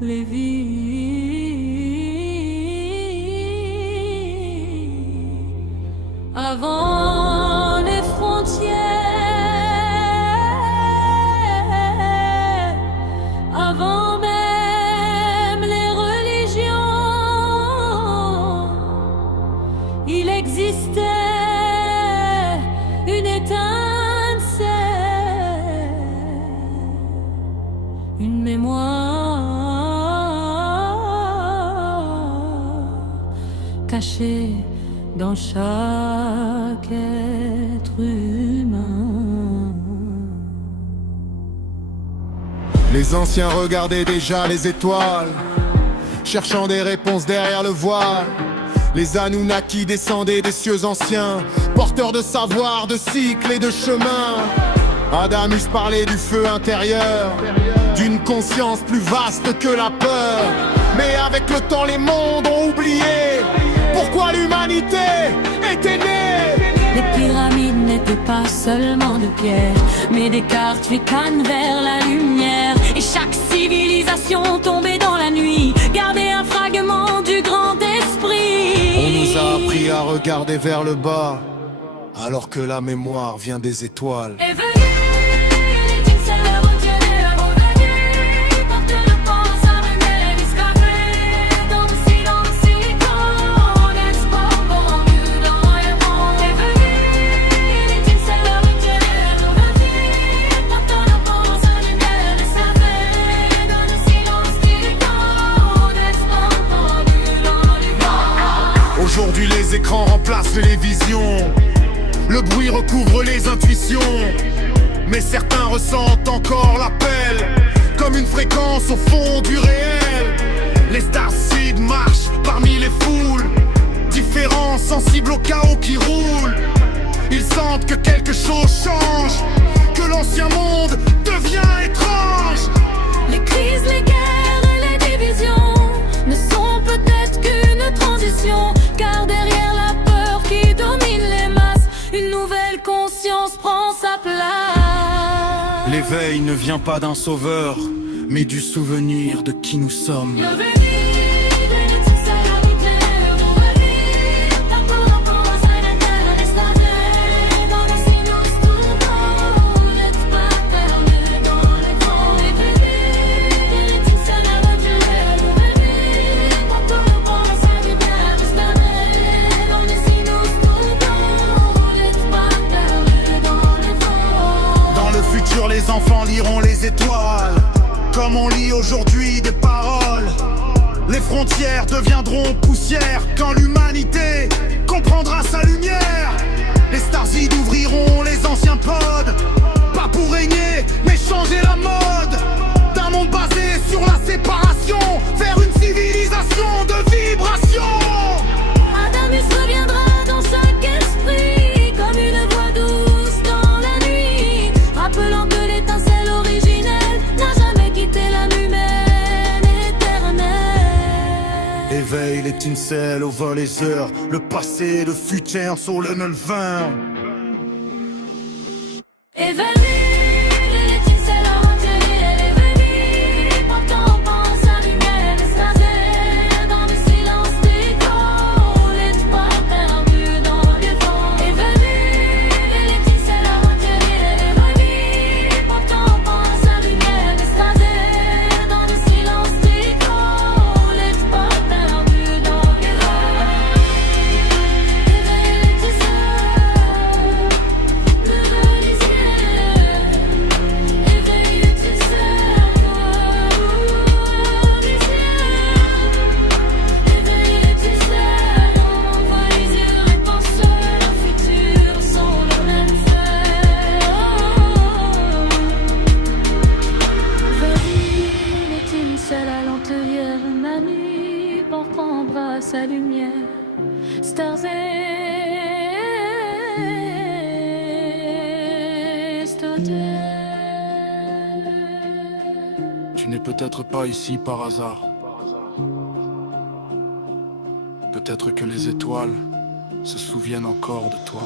Les vies, avant les frontières, avant même les religions, il existait une étincelle, une mémoire caché dans chaque être humain. Les anciens regardaient déjà les étoiles, cherchant des réponses derrière le voile. Les Anunnaki descendaient des cieux anciens, porteurs de savoir, de cycles et de chemins. Adamus parlait du feu intérieur, d'une conscience plus vaste que la peur. Mais avec le temps les mondes ont oublié pourquoi l'humanité était née. Les pyramides n'étaient pas seulement de pierre, mais des cartes cannes vers la lumière. Et chaque civilisation tombée dans la nuit gardait un fragment du grand esprit. On nous a appris à regarder vers le bas, alors que la mémoire vient des étoiles. Aujourd'hui les écrans remplacent les visions, le bruit recouvre les intuitions. Mais certains ressentent encore l'appel, comme une fréquence au fond du réel. Les starseeds marchent parmi les foules, différents, sensibles au chaos qui roule. Ils sentent que quelque chose change, que l'ancien monde devient étrange. Les crises, les guerres et les divisions ne sont peut-être qu'une transition, car derrière la peur qui domine les masses, une nouvelle conscience prend sa place. L'éveil ne vient pas d'un sauveur, mais du souvenir de qui nous sommes. Les enfants liront les étoiles, comme on lit aujourd'hui des paroles. Les frontières deviendront poussière quand l'humanité comprendra sa lumière. Les starseeds ouvriront les anciens pods, pas pour régner, mais changer la mode. D'un monde basé sur la séparation, vers une civilisation de vibration. Adamus reviendra dans chaque esprit, comme une voix douce dans la nuit, rappelant que l'étincelle originelle n'a jamais quitté l'âme humaine éternelle. Éveille l'étincelle au vol les heures, le passé, le futur sur le 9-20. Tu n'es peut-être pas ici par hasard. Peut-être que les étoiles se souviennent encore de toi.